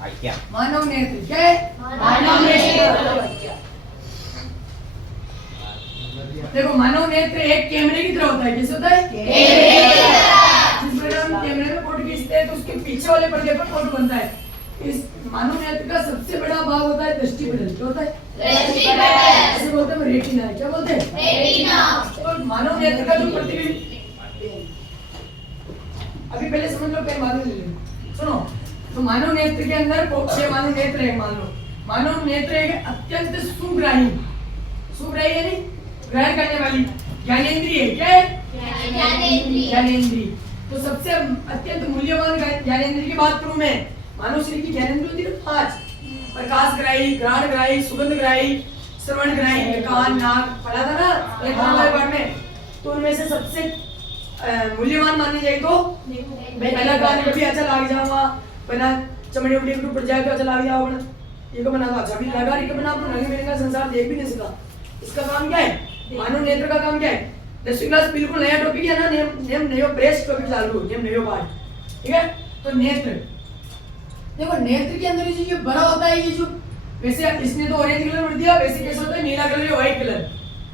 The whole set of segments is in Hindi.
मानव नेत्र क्या है? मानव नेत्र। देखो मानव नेत्र एक कैमरे की तरह होता है। कैसे होता है? जिसमें हम कैमरे में फोटो खींचते हैं तो उसके पीछे वाले पर्दे पर फोटो बनता है। इस मानव नेत्र का सबसे बड़ा भाग होता है दृष्टिपटल। क्या होता है? दृष्टिपटल। इसे बोलते हैं रेटिना। क्या बोलते हैं? रेटिना। तो मानव नेत्र का जो प्रतिबिंब, अभी पहले समझ लो फिर बाद में ले लो। सुनो, तो मानव नेत्र के अंदर 6 मानव नेत्र है। मान लो मानव नेत्र एक अत्यंत सुग्राही, सुग्राही यानी ग्रहण करने वाली ज्ञानेंद्रिय है। क्या है? ज्ञानेंद्रिय। तो सबसे अत्यंत मूल्यवान ज्ञानेंद्रिय की बात करूं मैं, मानव शरीर की ज्ञानेंद्रिय होती है 5: प्रकाशग्राही, घ्राणग्राही, सुगंधग्राही, श्रवणग्राही। कान, नाक पढ़ा था ना एक हमारे बारे में। तो उनमें से सबसे मूल्यवान मानी जाए तो पहला कान कभी अच्छा लग जाऊंगा, बना चमड़ी उमड़ी के ऊपर जाए तो अच्छा लग जाओ बना, ये को बना तो अच्छा भी लगा, ये को बना तो नहीं मिलेगा, संसार देख भी नहीं सका। इसका काम क्या है? मानव नेत्र का काम क्या है? 10वीं क्लास बिल्कुल नया टॉपिक है ना, नेम नयो फ्रेश टॉपिक चालू, नेम नयो पार्ट। ठीक है, तो नेत्र, देखो नेत्र के अंदर ये जो बड़ा होता है, ये जो वैसे इसने तो ऑरेंज कलर भर दिया, वैसे कैसे होता है नीला कलर या व्हाइट कलर,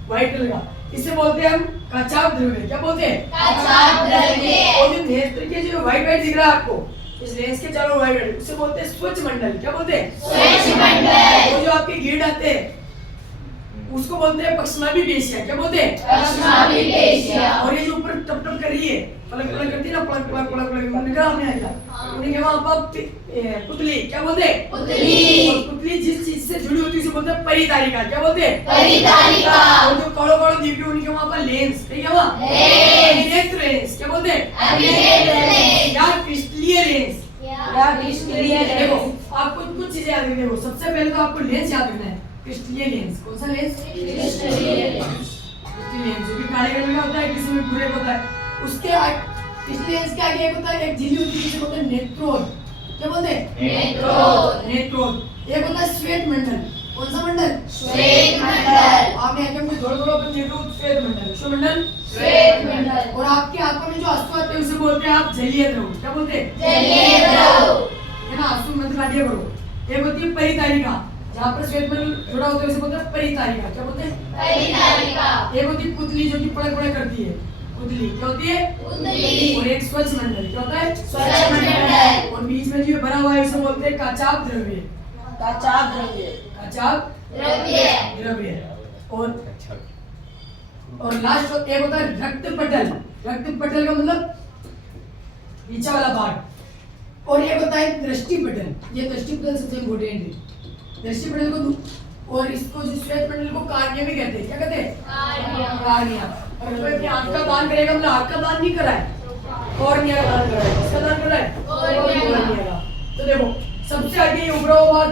व्हाइट कलर का, इसे बोलते हैं हम काचाप द्रव्य। क्या बोलते हैं? काचाप द्रव्य। और जो नेत्र के जो व्हाइट व्हाइट दिख रहा है आपको इस लेंस के चारों व्हाइट व्हाइट, उसे बोलते हैं स्वच्छ मंडल। क्या बोलते हैं? स्वच्छ मंडल। और जो आपके गिर्ड आते हैं उसको बोलते हैं पश्चिमाभी पेशियां। क्या बोलते हैं? पश्चिमाभी पेशियां। और ये जो ऊपर टप टप कर रही है, पलक पलक करती है ना, पलक पलक पलक पलक निकल आपने आएगा, उन्हें वहां पर पुतली। क्या बोलते हैं? पुतली। और पुतली जिस चीज से जुड़ी होती है उसे बोलते हैं परितारिका। क्या बोलते हैं? परितारिका। और जो कालो कालो दिख रही है उनके वहां पर लेंस, क्या हुआ? नेत्र लेंस। क्या बोलते हैं? नेत्र लेंस या क्रिस्टलीय लेंस। या क्रिस्टलीय। देखो आपको कुछ चीजें याद रखनी है। देखो सबसे पहले तो आपको लेंस याद रखना है, क्रिस्टलीय लेंस। कौन सा लेंस? क्रिस्टलीय लेंस। क्रिस्टलीय लेंस जो कि काले कलर का होता है, किसी में भूरे होता है। उसके क्रिस्टलीय लेंस के आगे एक होता है, एक झिल्ली होती है जिसे बोलते हैं नेत्रोड। क्या बोलते हैं? नेत्रोड। नेत्रोड। एक होता है श्वेत मंडल। कौन सा मंडल? श्वेत मंडल। आपने आंखों में थोड़ा थोड़ा अपन देख लो, श्वेत मंडल। श्वेत मंडल, श्वेत मंडल। और आपकी आंखों में जो आंसू आते हैं उसे बोलते हैं आप जलीय द्रव। क्या बोलते हैं? जलीय द्रव। है ना, आंसू मत काटिए करो। एक होती है परितारिका, जहाँ पर श्वेत मंडल जुड़ा होता है उसे बोलते हैं परितारिका। क्या बोलते हैं? परितारिका। एक होती है पुतली जो कि पलक पलक करती है, पुतली। क्या होती है? पुतली। और एक स्वच्छ मंडल। क्या होता है? स्वच्छ मंडल। और बीच में जो भरा हुआ है उसे बोलते हैं काचाप द्रव्य। काचाप द्रव्य। काचाप द्रव्य। द्रव्य। और लास्ट एक होता है रक्तपटल। रक्तपटल का मतलब नीचे वाला पार्ट। और एक होता है दृष्टिपटल। ये दृष्टिपटल सबसे इम्पोर्टेंट है। दृष्टिपटल को और इसको जो श्वेत मंडल को कार्निया भी कहते हैं। क्या कहते हैं? कार्निया। और कोई अपनी आंख का दान करेगा मतलब आंख का दान नहीं करा है, कॉर्निया का दान करा है। किसका दान करा है? कॉर्निया का। तो देखो सबसे आगे ये उभरा हुआ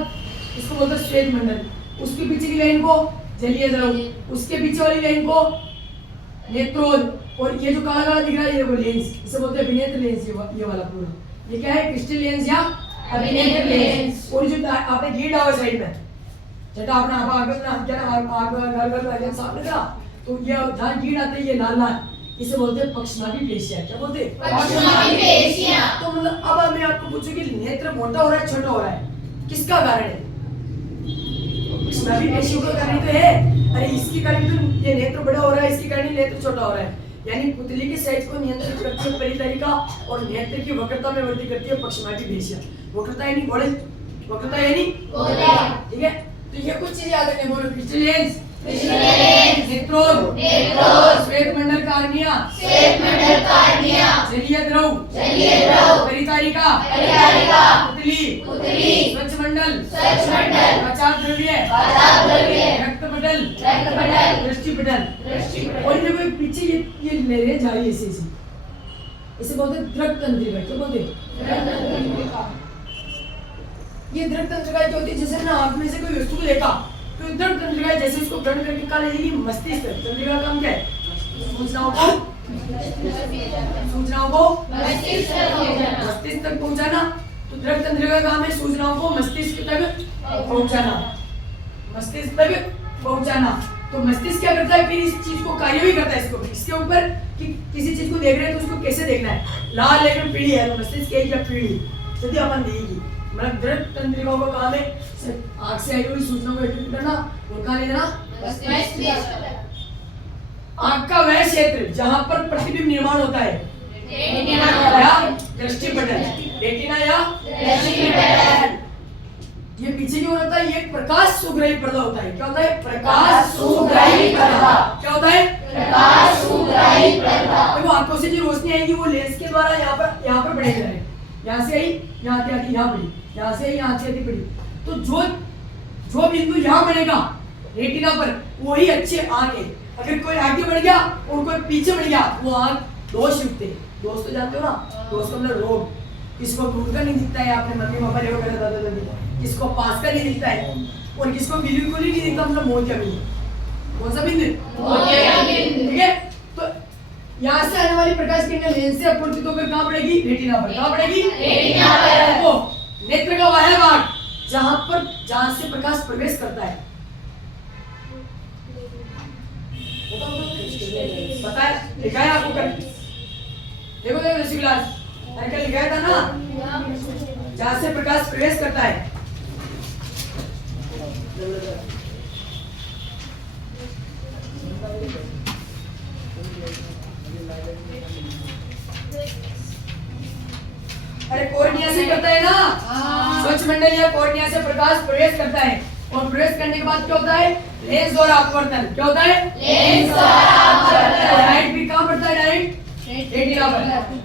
इसको बोलते हैं श्वेत मंडल, उसके पीछे की लाइन को जलीय द्रव, उसके पीछे वाली लाइन को नेत्रोड, और ये जो काला काला दिख रहा है ये वो लेंस, इसे बोलते हैं अभिनेत्र लेंस। ये वाला पूरा ये क्या है? क्रिस्टल लेंस या अभिनेत्र लेंस। और जो आपने गिर डाला साइड में, जैसा आपने आगे ना क्या ना आगे साफ लगा, तो ये जहां गिर आते हैं ये लाल लाल, इसे बोलते हैं पश्चिमाभी पेशियां। क्या बोलते हैं? पश्चिमाभी पेशियां। तो मतलब अब मैं आपको पूछूं कि नेत्र मोटा हो रहा है छोटा हो रहा है, किसका कारण है? पश्चिमाभी पेशियों का कारण तो है। अरे इसके कारण तो ये नेत्र बड़ा हो रहा है, इसके कारण नेत्र छोटा हो रहा है। यानी पुतली के साइज को नियंत्रित करती है परितारिका, और नेत्र की वक्रता में वृद्धि करती है पश्चिमाभी पेशियां। वक्रता यानी बड़े, वक्रता यानी ठीक है। तो ये कुछ चीजें याद रखने, बोलो क्रिस्टल लेंस, नेत्रोड, श्वेत मंडल कार्निया, जलीय द्रव, परितारिका, पुतली, स्वच्छ मंडल, काचाप द्रव्य, रक्तपटल, दृष्टिपटल। और ये पीछे ये लहरें जा रही है ऐसे, इसे बोलते हैं द्रक तंत्रिका। क्या बोलते हैं? ये द्रक तंत्रिका क्या होती है? जैसे ना आंख में से कोई वस्तु को देखा तो द्रक तंत्रिका जैसे उसको ग्रहण करके निकाल लेगी। मस्तिष्क तंत्रिका का काम क्या है? सूचनाओं को मस्तिष्क तक पहुंचाना। तो द्रक तंत्रिका का काम है सूचनाओं को मस्तिष्क तक पहुंचाना, मस्तिष्क तक पहुंचाना। तो मस्तिष्क क्या करता है? फिर इस चीज को कार्य भी करता है इसको, इसके ऊपर कि किसी चीज को देख रहे हैं तो उसको कैसे देखना है। लाल लेकिन पीली है तो मस्तिष्क कहेगी या पीली, यदि अपन देगी मतलब दृढ़ तंत्रिकाओं का काम है सिर्फ आंख से आई हुई सूचना को एकत्रित करना और कहाँ ले जाना। आंख का वह क्षेत्र जहां पर प्रतिबिंब निर्माण होता है या दृष्टिपटल, रेटिना या दृष्टिपटल। ये पीछे क्यों होता है? ये प्रकाश सुग्राही पर्दा होता है। क्या होता है? प्रकाश सुग्राही पर्दा। क्या होता है? प्रकाश सुग्राही पर्दा। देखो आंखों से जो रोशनी आएगी वो लेंस के द्वारा यहाँ पर पड़ेगी। यहाँ से आई, यहाँ आती यहाँ पड़ी, यहाँ से आई, यहाँ से आती पड़ी। तो जो बिंदु यहाँ बनेगा रेटिना पर वही अच्छे आंख है। अगर कोई आगे बढ़ गया और कोई पीछे बढ़ गया वो आंख दोष युक्त है। दोष तो जानते हो ना, दोष का मतलब रोग। किसको दूर का नहीं दिखता है, आपने मम्मी पापा योग करे दादा दादी, किसको पास का नहीं दिखता है और किसको बिल्कुल ही नहीं दिखता, मतलब मोह का बिंदु। कौन सा बिंदु? ठीक है। तो यहाँ से आने वाली प्रकाश किरणें लेंस से अपवर्तित होकर कहाँ पड़ेगी? रेटिना पर। कहाँ पड़ेगी? रेटिना पर। वो नेत्र का वह भाग जहाँ से प्रकाश प्रवेश करता है। पता है? लिखा है आपको कल? देखो ऋषिविलास कल लिखा था ना, जहाँ से प्रकाश प्रवेश करता है। अरे कॉर्निया से करता है ना, स्वच्छ मंडल या कॉर्निया से प्रकाश प्रवेश करता है और प्रवेश करने के बाद क्या होता है? लेंस द्वारा अपवर्तन। क्या होता है? लेंस द्वारा अपवर्तन। डायरेक्ट भी कहाँ पड़ता है? डायरेक्ट रेटिना पर।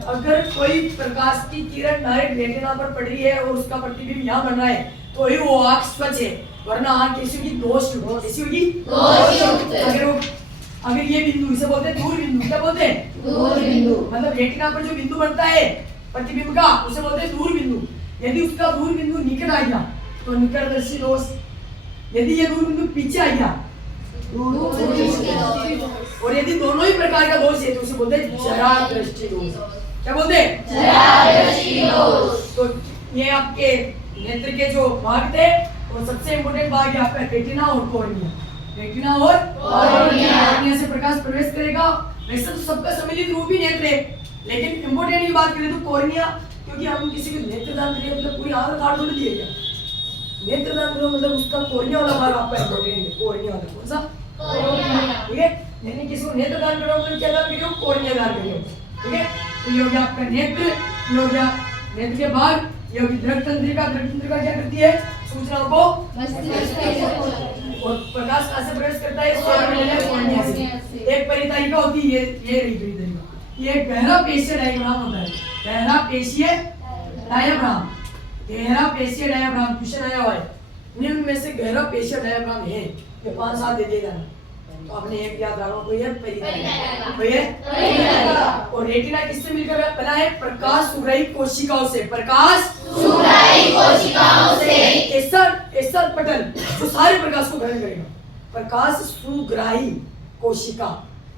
अगर कोई प्रकाश की किरण डायरेक्ट रेटिना पर पड़ रही है और उसका प्रतिबिंब यहाँ बन रहा है तो ही वो आंख स्वच्छ है, वरना आंख कैसी होगी? दोष युक्त। कैसी होगी? दोष युक्त। अगर ये बिंदु, इसे बोलते हैं दूर बिंदु। क्या बोलते हैं? दूर बिंदु। मतलब रेटिना पर जो बिंदु बनता है प्रतिबिंब का उसे बोलते हैं दूर बिंदु। यदि उसका दूर बिंदु निकट आ गया तो निकटदर्शी दोष। यदि ये दूर बिंदु पीछे आ गया और यदि दोनों ही प्रकार का दोष है तो उसे बोलते हैं जरा दृष्टि दोष। क्या बोलते हैं? जरा दृष्टि दोष। तो ये आपके नेत्र के जो भाग थे और सबसे इम्पोर्टेंट भाग है आपका रेटिना और कॉर्निया। रेटिना और कॉर्निया से प्रकाश प्रवेश करेगा। वैसे तो सबका सम्मिलित रूप ही नेत्र है, लेकिन इम्पोर्टेंट की बात करें तो कॉर्निया, क्योंकि हम किसी को नेत्रदान करें मतलब पूरी आंख काट थोड़ी दिए क्या। नेत्रदान करो मतलब उसका कॉर्निया वाला भाग आपका इम्पोर्टेंट है। कॉर्निया वाला कौन सा? ठीक है। यानी किसी को नेत्रदान करो मतलब क्या दान करियो? कॉर्निया दान करियो। ठीक है। तो ये हो गया आपका नेत्र, ये हो गया नेत्र के भाग, ये होगी दृढ़ तंत्रिका। दृढ़ तंत्रिका क्या करती है? सूचनाओं को और प्रकाश कहाँ से प्रवेश करता है? कॉर्निया से। एक परितायिका होती है, ये रही परितायिका। ये गहरा पेशीय डायग्राम होता है। गहरा पेशीय डायग्राम, गहरा पेशीय डायग्राम क्वेश्चन आया हुआ है। निम्न में से गहरा पेशीय डायग्राम है, ये 5-7 दे देगा ना, तो आपने एक याद रखो, कोई है परितायिका, कोई है। और रेटिना किससे मिलकर बना है? प्रकाश सुग्राही कोशिकाओं से। प्रकाश सुग्राही कोशिकाओं से। ऐसा पटल जो सारे प्रकाश को ग्रहण करेगा। प्रकाश सुग्राही कोशिका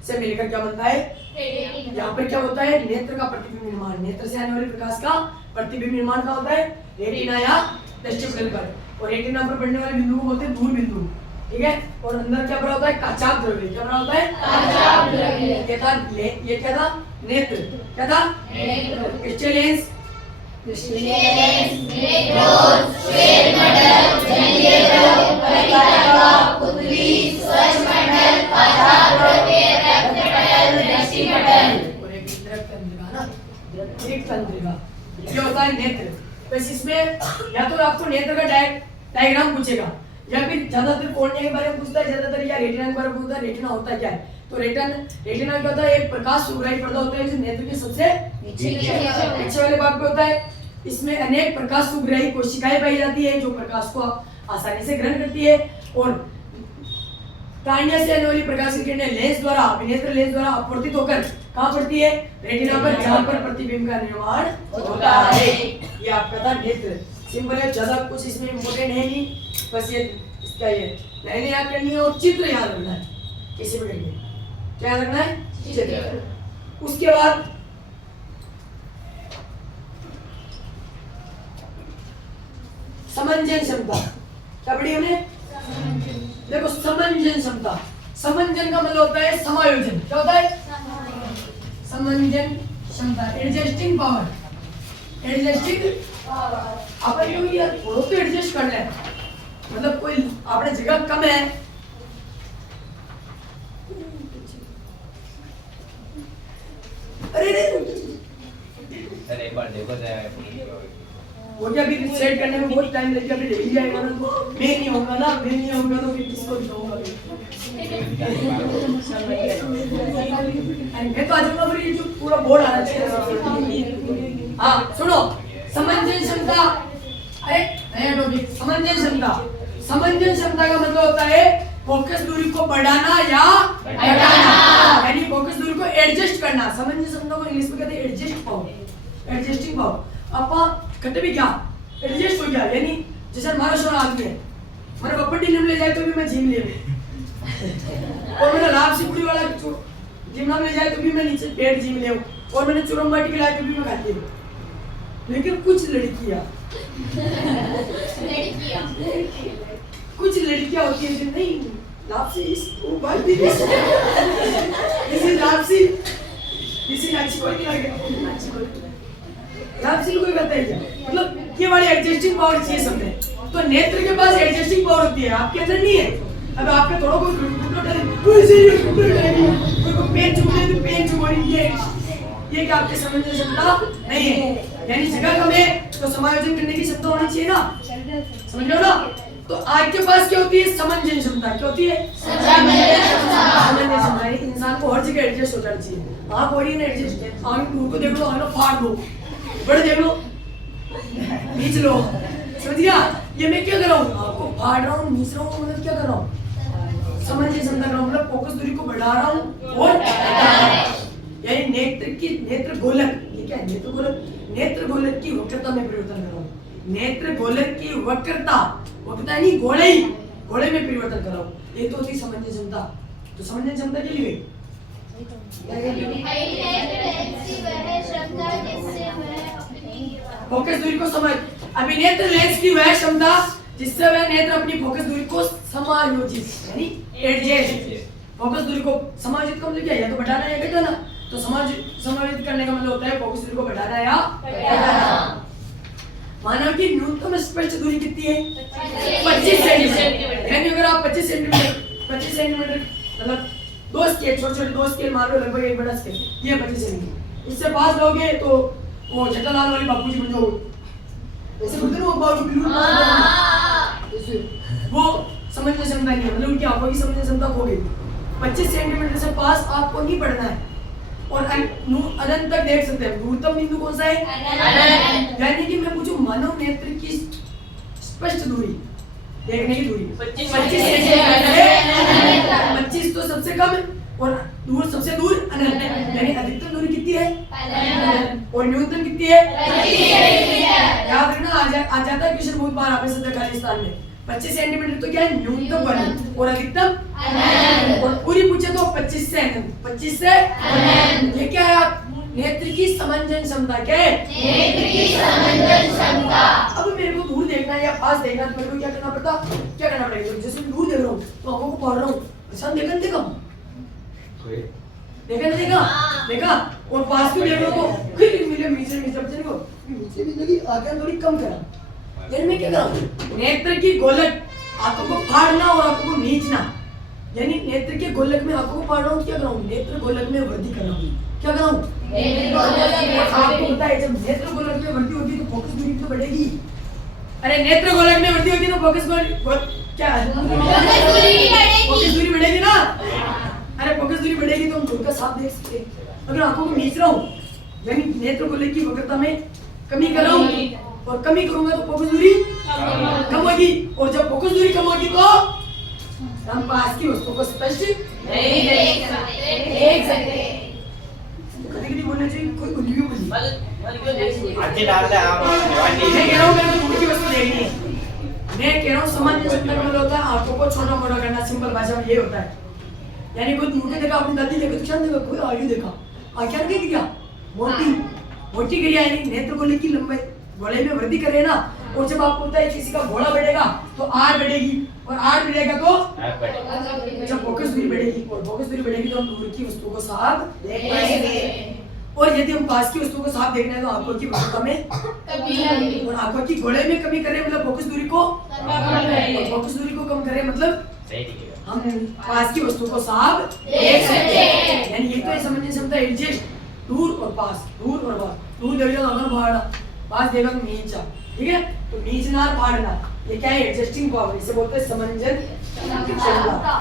से मिलकर क्या बनता है? यहाँ पर क्या होता है? नेत्र का प्रतिबिंब निर्माण। नेत्र से आने वाले प्रकाश का प्रतिबिंब निर्माण का होता है रेटिना या दृष्टिपटल पर। और रेटिना पर पड़ने वाले बिंदु को बोलते हैं दूर बिंदु। ठीक है। और अंदर क्या भरा होता है? काचाभ द्रव्य। क्या भरा होता है? काचाभ द्रव्य। ये क्या था? नेत्र। क्या था? नेत्र। लेंस, ये होता है नेत्र। बस इसमें या तो आपको नेत्र का डायग्राम पूछेगा या फिर ज्यादातर कॉर्निया के बारे में पूछता है, ज्यादातर या रेटिना के बारे में पूछता है। रेटिना होता क्या है? तो रेटिना क्या होता है? एक प्रकाश सुग्राही पर्दा होता है जो नेत्र के सबसे नीचे वाले भाग पे होता है। इसमें अनेक प्रकाश सुग्राही कोशिकाएं पाई जाती है जो प्रकाश को आसानी से ग्रहण करती है। और कॉर्निया से आने वाली प्रकाश की किरणें लेंस द्वारा, नेत्र लेंस द्वारा अपवर्तित होकर कहाँ पड़ती है? रेटिना पर, जहाँ पर प्रतिबिंब का निर्माण होता है। ये आपका था नेत्र। सिंपल है, ज्यादा कुछ इसमें इम्पोर्टेंट है नहीं, बस ये इसका ये लाइनें याद करनी है और चित्र याद रखना है। किसी भी करके क्या याद रखना है? चित्र। उसके बाद समंजन क्षमता। क्या पढ़ी हमने? देखो समंजन क्षमता। समंजन का मतलब होता है समायोजन। क्या होता है? समंजन क्षमता। Adjusting power. एडजस्टिंग अपन को यार थोड़ा तो एडजस्ट कर ले, मतलब कोई आपने जगह कम है, अरे सर एक बार देखो वो क्या, अभी सेट करने में बहुत टाइम लगेगा, अभी ले जाएगा ना, तो मैं नहीं होगा ना, मैं नहीं होगा तो फिर किसको दिखाऊंगा मैं तो आ जाऊंगा, पर ये जो पूरा बोर्ड आना चाहिए। हाँ सुनो, समंजन क्षमता, अरे नया टॉपिक, समंजन क्षमता। समंजन क्षमता का मतलब होता है फोकस दूरी को बढ़ाना या घटाना, यानी फोकस दूरी को एडजस्ट करना। समंजन क्षमता को इंग्लिश में कहते हैं एडजस्ट पावर, एडजस्टिंग पावर। आप कहते भी क्या, एडजस्ट हो गया, यानी जैसे हमारा शोर आदमी है, मेरे पप्पा डिनर ले जाए तो भी मैं जिम ले और मेरा लाभ सिकुड़ी वाला जिम ले जाए तो भी मैं नीचे पेट जिम ले, और मैंने चुरम बाटी खिलाए तो भी मैं खाती हूँ। लेकिन कुछ लड़कियां होती है जो नहीं, लापसी वो बात भी इसी लापसी इसी नाची कोई नहीं लगे, नाची कोई लापसी कोई कहता है क्या, मतलब ये वाली एडजस्टिंग पावर चाहिए सबने। तो नेत्र के पास एडजस्टिंग पावर होती है, आपके अंदर नहीं है। अब आपके थोड़ा कोई पेन चुभे तो पेन चुभेगी, ये क्या आपके समझने क्षमता नहीं है, यानी जगह कम है तो समायोजन करने की क्षमता होनी चाहिए ना, समझ रहे हो ना। तो आज के पास क्या होती है, समंजन क्षमता। क्या होती है, समंजन क्षमता। इंसान को हर जगह एडजस्ट हो जाना चाहिए। आँख हो रही है ना एडजस्ट, आँख दूर को देख लो, आँख फाड़ लो, बड़े देख लो, खींच लो, समझ गया। ये मैं क्या कर रहा हूँ, आपको फाड़ रहा हूँ, खींच रहा हूँ, मतलब क्या कर रहा हूँ, समंजन क्षमता कर रहा हूँ, मतलब फोकस दूरी को बढ़ा रहा हूँ और यानी नेत्र गोलक, ये क्या है, नेत्र गोलक, नेत्र गोलक की वक्रता में परिवर्तन कर रहा हूँ। नेत्र गोलक की वक्रता, वक्रता यानी गोले में परिवर्तन कर रहा हूँ, ये तो होती समंजन क्षमता। तो समंजन क्षमता के लिए फोकस दूरी को समझ, अभिनेत्र लेंस की वह क्षमता जिससे वह नेत्र अपनी फोकस दूरी को समायोजित यानी एडजस्ट, फोकस दूरी को समायोजित का मतलब क्या है, या तो बढ़ाना या घटाना। तो समायोजित करने का मतलब होता है फोकस दूरी को बढ़ाना या घटाना। मानव की न्यूनतम स्पष्ट दूरी कितनी है, 25 सेंटीमीटर। यानी अगर आप 25 सेंटीमीटर मतलब दो स्केल, छोटे छोटे दो स्केल मान लो, लगभग एक बड़ा स्केल, ये 25 सेंटीमीटर, इससे पास लोगे तो वो जटालाल वाली बापूजी बन जाओगे, ऐसे बोलते ना वो बाबू बिल्कुल वो समझने क्षमता नहीं है, मतलब उनकी आंखों की समझने क्षमता खो गई। 25 सेंटीमीटर से पास आपको नहीं पढ़ना है, और अनंत तक देख सकते हैं। न्यूनतम बिंदु कौन सा है, अनंत। यानी कि मैं पूछूं मानव नेत्र की स्पष्ट दूरी, देखने की दूरी 25 सेंटीमीटर है, 25 तो सबसे कम है और दूर सबसे दूर अनंत, यानी अधिकतम दूरी कितनी है, अनंत, और न्यूनतम कितनी है, 25। याद रखना, आ जाता है क्वेश्चन बहुत बार आपने सत्य खालिस्तान में। 25 सेंटीमीटर तो क्या है, न्यूनतम अनंत, और अधिकतम अनंत, और पूरी पूछे तो 25 से अनंत, 25 से अनंत। ये क्या है, नेत्र की समंजन क्षमता। क्या है, नेत्र की समंजन क्षमता। अब मेरे को दूर देखना है या पास देखना है तो मेरे को क्या करना पड़ता, क्या करना पड़ेगा, जैसे मैं दूर देख रहा हूँ तो आंखों को पढ़ रहा हूँ, ऐसा देखा नहीं देखा, और पास में देख लो तो फिर मिले नीचे बच्चे को नीचे भी लगी, आगे थोड़ी कम करा। यानी मैं क्या कर रहा हूँ, नेत्र की गोलक, आंखों को फाड़ना और आंखों को नीचना, यानी नेत्र के गोलक में आंखों को फाड़ रहा हूँ, क्या कर रहा हूँ, नेत्र गोलक में वृद्धि कर रहा हूँ। क्या कर रहा हूँ, आपको पता है जब नेत्र गोलक में वृद्धि होगी तो फोकस दूरी तो बढ़ेगी। अरे नेत्र गोलक में वृद्धि होगी तो फोकस क्या फोकस दूरी बढ़ेगी ना। अरे फोकस दूरी बढ़ेगी तो हम दूर का साफ देख सकते हैं। अगर आंखों को नीच रहा हूँ यानी नेत्र गोलक की वक्रता में कमी कर रहा हूँ, और कमी करूंगा तो फोकस दूरी कम होगी, और जब फोकस दूरी कम होगी तो हम पास की वस्तु को स्पष्ट नहीं देख सकते। कभी-कभी बोलना चाहिए कोई कुछ भी बोली, अच्छी डाल दे आप। मैं कह रहा हूँ मेरे को दूर की वस्तु देखनी है, मैं कह रहा हूँ समझ सकने का मतलब होता है आंखों को छोटा मोटा करना, सिंपल भाषा में ये होता है। यानी कोई दूर देखा, अपनी दादी देखा तो क्या देखा, कोई आयु देखा, क्या नहीं किया, मोटी क्रिया यानी नेत्र गोलक की लंबाई गोले में वृद्धि करे ना। और जब आपको होता है किसी का घोड़ा बढ़ेगा तो आर बढ़ेगी, और आर बढ़ेगा तो जब फोकस दूरी बढ़ेगी, और फोकस दूरी बढ़ेगी तो हम दूर की वस्तु को साफ देखेंगे। और यदि हम पास की वस्तु को साफ देखना है तो आंखों की वक्रता में और आंखों की गोले में कमी करें मतलब फोकस दूरी को कम करें मतलब सही ठीक है हम पास की वस्तु को साफ देख सकते हैं। यानी ये तो है समझने क्षमता एडजस्ट दूर और पास दूर देखा तो अगर फाड़ना पास देखा तो नीचा ठीक है। तो नीचना और फाड़ना ये क्या है एडजस्टिंग पावर इसे बोलते हैं समंजन क्षमता।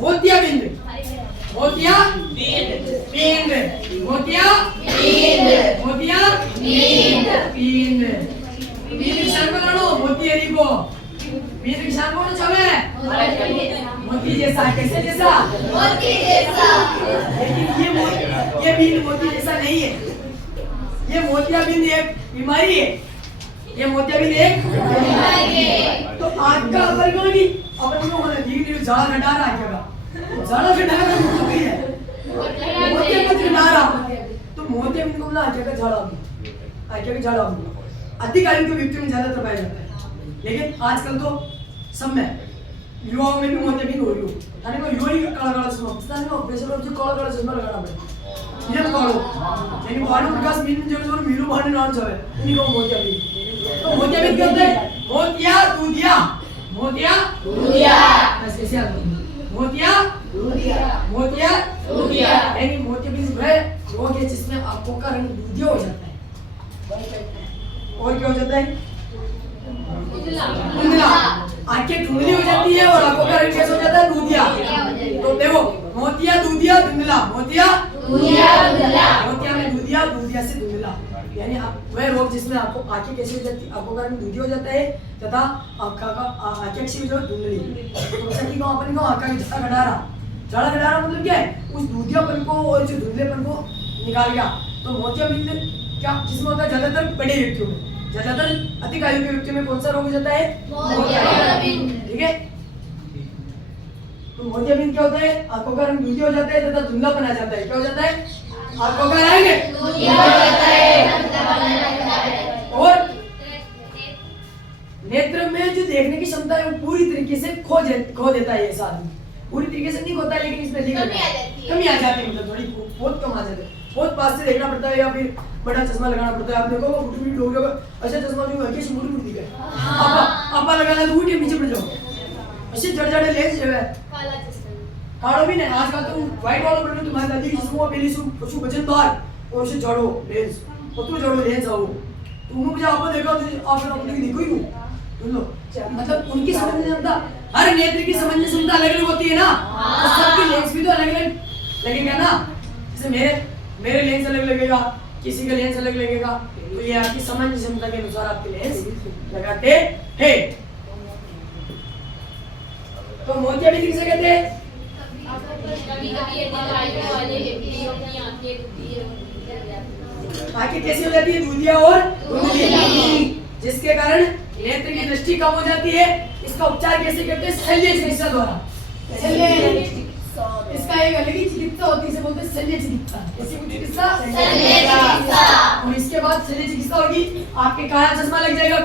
मोतियाबिंद मोती जैसा कैसे जैसा लेकिन ये बिंद मोती जैसा नहीं है। ये मोतियाबिंद एक बीमारी है। ये मोतियाबिंद एक बीमारी है। तो आग का अपर कौन की अपन को होना धीरे-धीरे झाड़ा घटा रहा है क्या झाड़ा घटा रहा है मोतियाबिंद घटा रहा तो मोतियाबिंद को बोला आगे का झाड़ा अधिक आयु के व्यक्ति में ज्यादातर पाया जाता है। लेकिन आजकल तो सब में युवाओं में भी मोतियाबिंद हो रही हो यानी को युवा ही काला चश्मा पता नहीं बेसर जो काला चश्मा लगाना पड़े ये कालो यानी बाणु प्रकाश मीन जो मीरू भाने नाम छवे इन्हीं को मोतियाबिंद। तो मोतियाबिंद क्या होता है मोतिया दूधिया ऐसे यानी मोतियाबिंद वह रोग है जिसमें आंखों का रंग दूधिया हो जाता है। और क्या हो जाता है धुंधला आंखें धुंधली हो जाती है और आंखों का रंग कैसा हो जाता है दूधिया। तो देखो मोतिया दूधिया धुंधला मोतिया में दूधिया से धुंधला यानी वह रोग जिसमें आंखें कैसी हो जाती है आंखों का रंग दूधिया हो जाता है तथा आंखें कैसी हो जाती है धुंधली। तो जैसा कि अपन को आंखों की झाड़ा घटारा मतलब क्या है उस दूधियापन को और जो धुंधलेपन को निकाल गया। तो मोतियाबिंद क्या जिसमें होता है ज्यादातर बड़े व्यक्तियों में ज्यादातर अधिक आयु के व्यक्ति में कौन सा रोग हो जाता है मोतियाबिंद ठीक है। तो मोतियाबिंद क्या होता है आंखों का रंग दूधिया हो जाता है तथा धुंधलापन आ जाता है। क्या हो जाता है आंखों का रंग दूधिया हो जाता है और नेत्र में जो देखने की क्षमता है वो पूरी तरीके से खो देता है। ऐसा आदमी पूरी तरीके से नहीं होता है लेकिन इसमें कमी आ जाती है मतलब थोड़ी बहुत कम आ जाती है। बहुत पास से देखना पड़ता है या फिर बड़ा चश्मा लगाना पड़ता है। आप देखो वो फुटफुटी लोग ऐसा चश्मा जो है कि मुड़ी मुड़ी दिखे आपा लगाना तो उठे नीचे पड़ जाओ ऐसे जड़ लेंस जो है काढ़ो भी नहीं आजकल तो व्हाइट वाला पड़ तुम्हारी दादी की चश्मा पहले सु बचन बाहर और उसे जड़ो लेंस और तू जड़ो लेंस आओ तो उन्होंने मुझे आपको देखा तो आपने अपने देखो ही नहीं लो मतलब उनकी समझ क्षमता हर नेत्र की समझ क्षमता अलग-अलग होती है ना तो सबके लेंस भी तो अलग-अलग लगेगा ना। जैसे मेरे लेंस अलग लगेगा किसी का लेंस अलग लगेगा तो ये आपकी समझ क्षमता के अनुसार आपके लेंस लगाते हैं। तो मोतियाबिंद किसे कहते हैं आंखें कैसी हो जाती है दूधिया और धुंधली जिसके कारण नेत्र की दृष्टि कम हो जाती है। इसका उपचार कैसे करते हैं शल्य चिकित्सा द्वारा। इसका एक अलग ही चिकित्सा होती है इसे बोलते हैं शल्य चिकित्सा। कैसी चिकित्सा और इसके बाद शल्य चिकित्सा होगी आपके काला चश्मा लग जाएगा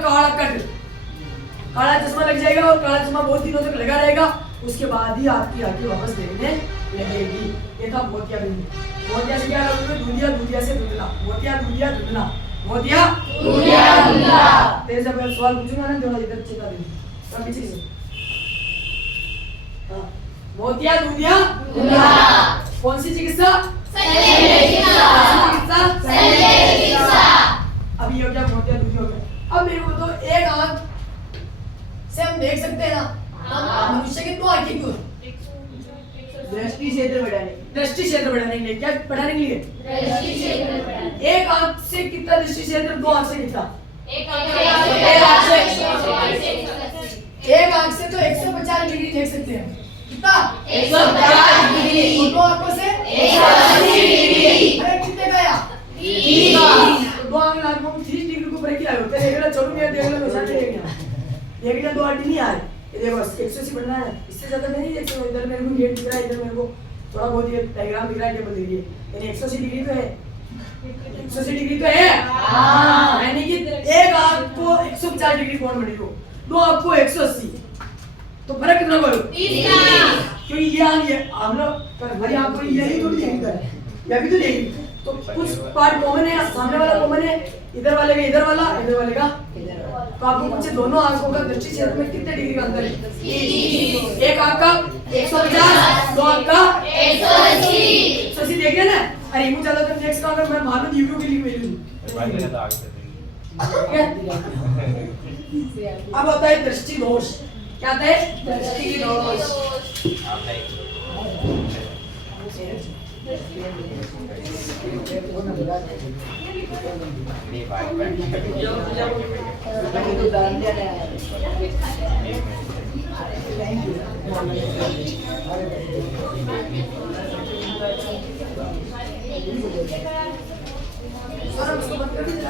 काला चश्मा लग जाएगा और काला चश्मा बहुत दिनों तक लगा रहेगा उसके बाद ही आपकी आंखें वापस देखने लगेगी। ये था मोतियाबिंद। मोतिया से क्या अलग दूधिया से धुंधला मोतिया दूधिया तेरे से अगर सवाल पूछूंगा ना थोड़ा इधर चेता दे सब पीछे से हां मोतिया दूधिया कौन सी चिकित्सा अभी हो गया मोतिया दूधिया हो गया। अब मेरे को तो एक आंख से हम देख सकते हैं ना मनुष्य के दो आंखें क्यों दृष्टि क्षेत्र बढ़ाने के लिए क्या बढ़ाने के लिए एक आंख से कितना दृष्टि क्षेत्र दो आंख से कितना एक आंख से तो 150 डिग्री देख सकते हैं कितना 150 डिग्री दो आंखों से 180 डिग्री अरे कितने का या 30 दो आंखों में 30 डिग्री को ब्रेक किया होता है देखना चलो मैं देख लो साथ देखना दो आंख नहीं आ रही ये देखो 180 बढ़ना है इससे ज्यादा मैं नहीं देख सकता। इधर मेरे को गेट दिख रहा है इधर मेरे को थोड़ा बहुत ये डायग्राम दिख रहा है टेबल दिख रही है यानी 180 डिग्री तो है 180 डिग्री तो है हां यानी कि एक आंख को 150 डिग्री कोण बनेगा दो आंख को 180 तो फर्क कितना करो 30 का क्योंकि ये आंख ये हम लोग हमारी आंख को यही थोड़ी देखेगी या भी तो देखेगी, तो कुछ पार्ट कॉमन है, सामने वाला कॉमन है, इधर वाले का इधर वाला, इधर वाले का, तो आपको पूछे दोनों आंखों का दृष्टि क्षेत्र में कितने डिग्री का अंतर है? एक आंख का 150, दो आंख का 180 देख रहे ना। अरे मुझे ज्यादा तुम नेक्स्ट का अगर मैं मान लो यूट्यूब के लिए वैल्यू भाई मेरा तो आगे से ठीक है। अब होता है दृष्टि दोष। क्या होता है? दृष्टि दोष। आप नहीं ये भाई सर हम इसको बंद कर दीजिए,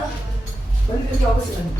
बंद करके वापस चलाएं।